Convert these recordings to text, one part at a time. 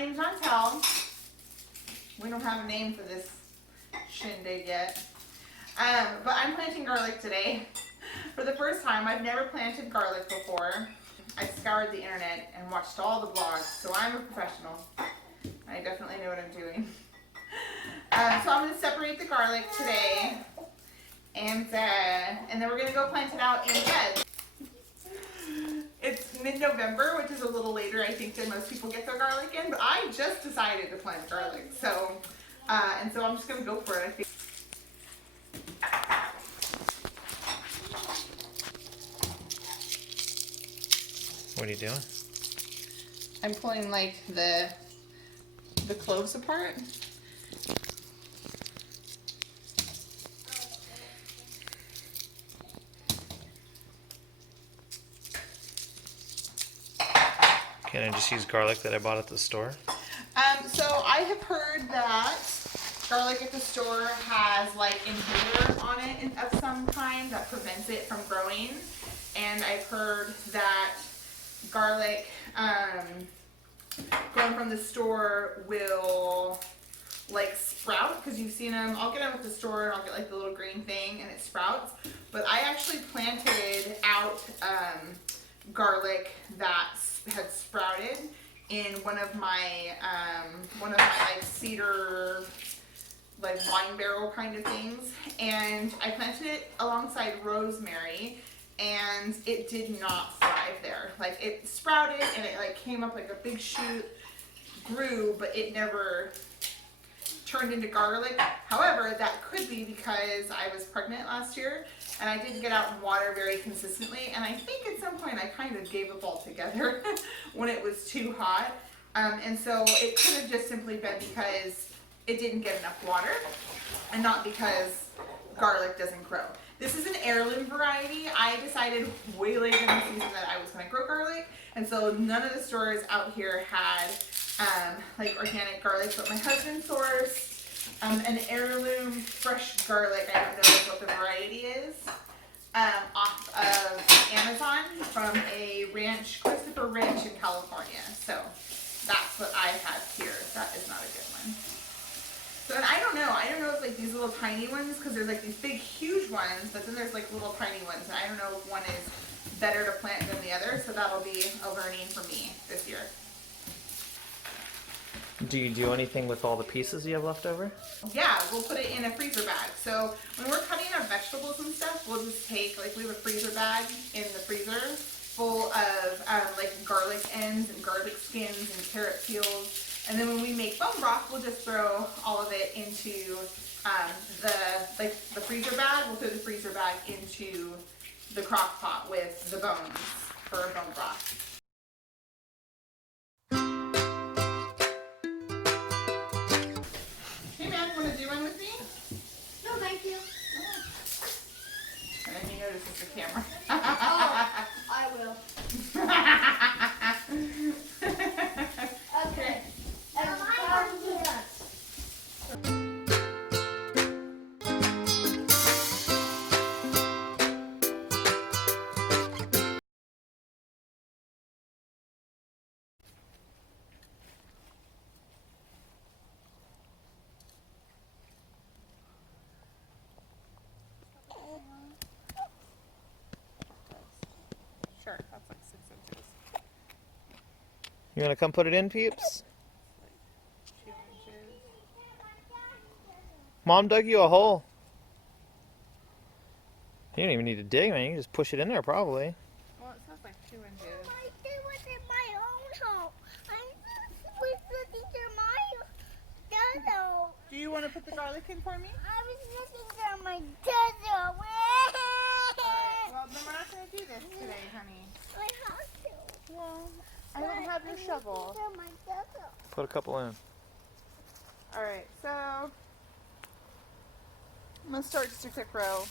name's Chantel. We don't have a name for this shindig yet. But I'm planting garlic today. For the first time, I've never planted garlic before. I scoured the internet and watched all the blogs, so I'm a professional. I definitely know what I'm doing. So I'm going to separate the garlic today, and then we're going to go plant it out in beds. It's mid-November, which is a little later, I think, than most people get their garlic in, but I just decided to plant garlic, so I'm just going to go for it, I think. What are you doing? I'm pulling like the cloves apart. Can I just use garlic that I bought at the store? So I have heard that garlic at the store has like inhibitor on it of some kind that prevents it from growing. And I've heard that garlic going from the store will like sprout, because you've seen them. I'll get them at the store and I'll get like the little green thing and it sprouts. But I actually planted out garlic that had sprouted in one of my like cedar like wine barrel kind of things, and I planted it alongside rosemary, and it did not thrive there. Like it sprouted and it like came up like a big shoot, grew, but it never turned into garlic. However, that could be because I was pregnant last year and I didn't get out in water very consistently, and I think at some point I kind of gave up altogether when it was too hot. And so it could have just simply been because it didn't get enough water and not because garlic doesn't grow. This is an heirloom variety. I decided way later in the season that I was going to grow garlic, and so none of the stores out here had like organic garlic, but my husband sourced an heirloom fresh garlic, I don't know what the variety is, off of Amazon from a ranch, Christopher Ranch in California. So that's what I have here. That is not a good one. So, and I don't know if like these little tiny ones, because there's like these big huge ones, but then there's like little tiny ones, and I don't know if one is better to plant than the other, so that'll be a learning for me this year. Do you do anything with all the pieces you have left over? Yeah, we'll put it in a freezer bag. So when we're cutting our vegetables and stuff, we'll just take, like, we have a freezer bag in the freezer full of like garlic ends and garlic skins and carrot peels. And then when we make bone broth, we'll just throw all of it into the freezer bag. We'll throw the freezer bag into the crock pot with the bones for bone broth. Hey man, want to do one with me? No, thank you. And then he notices the camera. Oh, I will. Okay. Sure, that's like 6 inches. You want to come put it in, peeps? 2 inches. Mom dug you a hole. You don't even need to dig, man. You can just push it in there, probably. Well, it says like 2 inches. I did was in my own home. I was looking through my dozo. Do you want to put the garlic in for me? I was looking through my dozo. Well, then we're not going to do this today, honey. I have to. Well, I don't have your shovel. Through my dozo. Put a couple in. Alright, so I'm going to start just a quick row.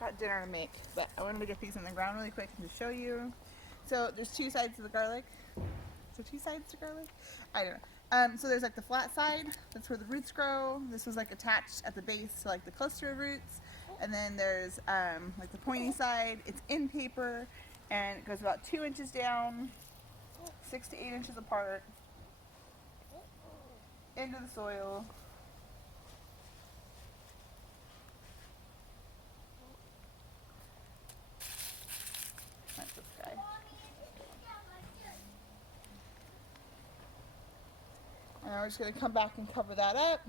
Got dinner to make, but I wanted to get these in the ground really quick and just show you. So there's 2 sides to the garlic. So 2 sides to garlic? I don't know. So there's like the flat side, that's where the roots grow. This was like attached at the base to like the cluster of roots. And then there's like the pointy side, it's in paper, and it goes about 2 inches down. 6 to 8 inches apart into the soil. That's this guy. And now we're just going to come back and cover that up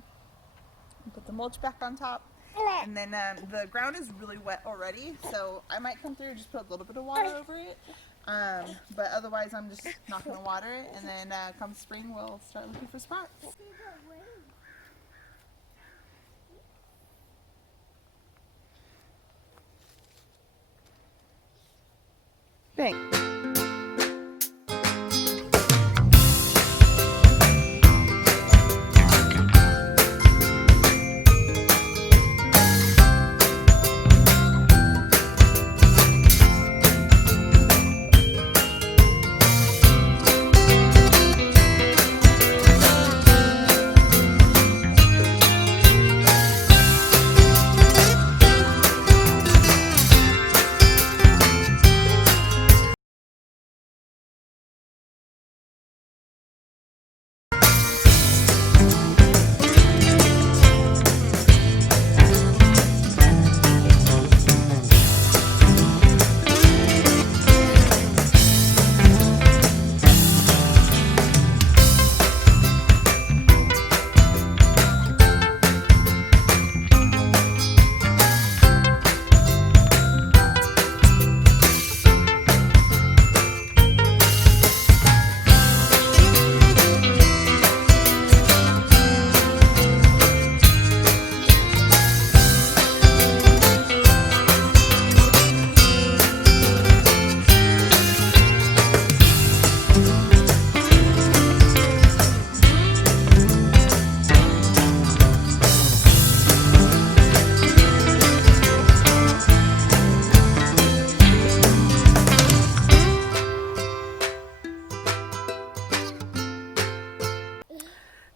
and put the mulch back on top. And then the ground is really wet already, so I might come through and just put a little bit of water over it. But otherwise, I'm just not going to water it. And then come spring, we'll start looking for sprouts. Thanks.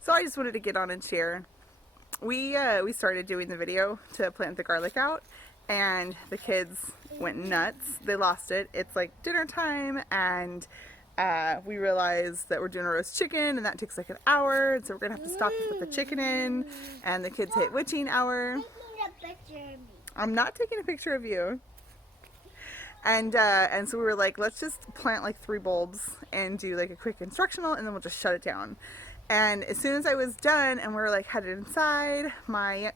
So I just wanted to get on and share. We started doing the video to plant the garlic out, and the kids went nuts. They lost it. It's like dinner time, and we realized that we're doing a roast chicken, and that takes like an hour, so we're gonna have to stop and put the chicken in, and the kids hit witching hour. I'm not taking a picture of you. And so we were like, let's just plant like 3 bulbs and do like a quick instructional, and then we'll just shut it down. And as soon as I was done and we were like headed inside, my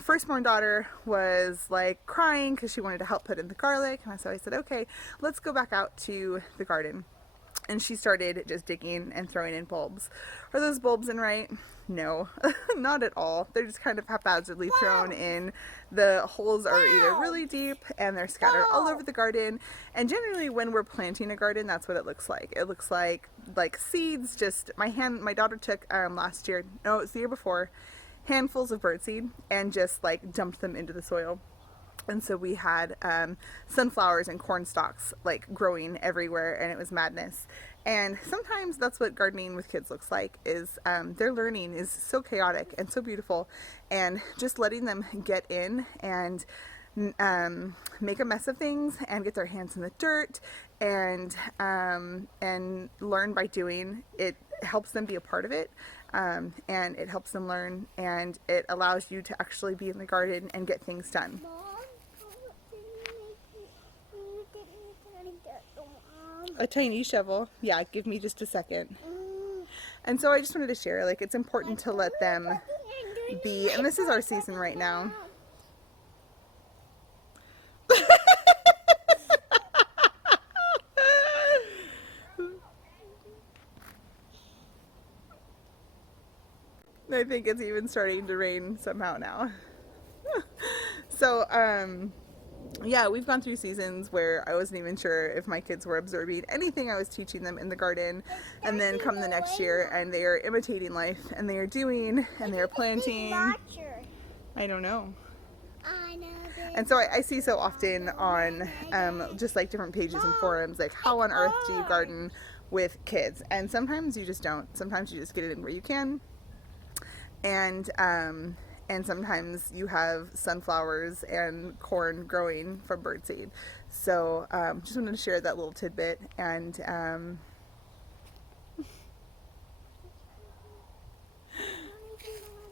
firstborn daughter was like crying because she wanted to help put in the garlic. And so I said, okay, let's go back out to the garden. And she started just digging and throwing in bulbs. Are those bulbs in right? No, not at all. They're just kind of haphazardly thrown in. The holes are either really deep and they're scattered all over the garden. And generally when we're planting a garden, that's what it looks like. It looks like seeds. Just my daughter took last year, no, it was the year before, handfuls of birdseed and just like dumped them into the soil. And so we had sunflowers and corn stalks like growing everywhere, and it was madness. And sometimes that's what gardening with kids looks like, is their learning is so chaotic and so beautiful, and just letting them get in and make a mess of things and get their hands in the dirt and learn by doing it helps them be a part of it, and it helps them learn, and it allows you to actually be in the garden and get things done. A tiny shovel. Yeah, give me just a second. And so I just wanted to share, like, it's important to let them be, and this is our season right now. I think it's even starting to rain somehow now. So, yeah, we've gone through seasons where I wasn't even sure if my kids were absorbing anything I was teaching them in the garden, and then come the next year and they are imitating life, and they are doing, and they are planting. I don't know. And so I see so often on just like different pages and forums, like, how on earth do you garden with kids? And sometimes you just don't. Sometimes you just get it in where you can. And and sometimes you have sunflowers and corn growing from birdseed. So just wanted to share that little tidbit, and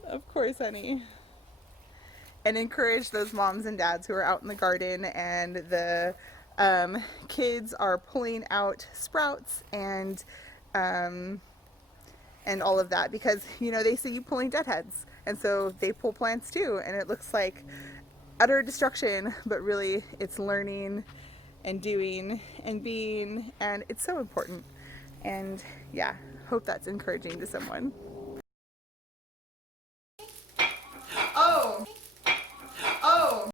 of course, honey. And encourage those moms and dads who are out in the garden and the kids are pulling out sprouts and all of that, because you know they see you pulling deadheads, and so they pull plants too, and it looks like utter destruction, but really it's learning and doing and being, and it's so important. And yeah, hope that's encouraging to someone.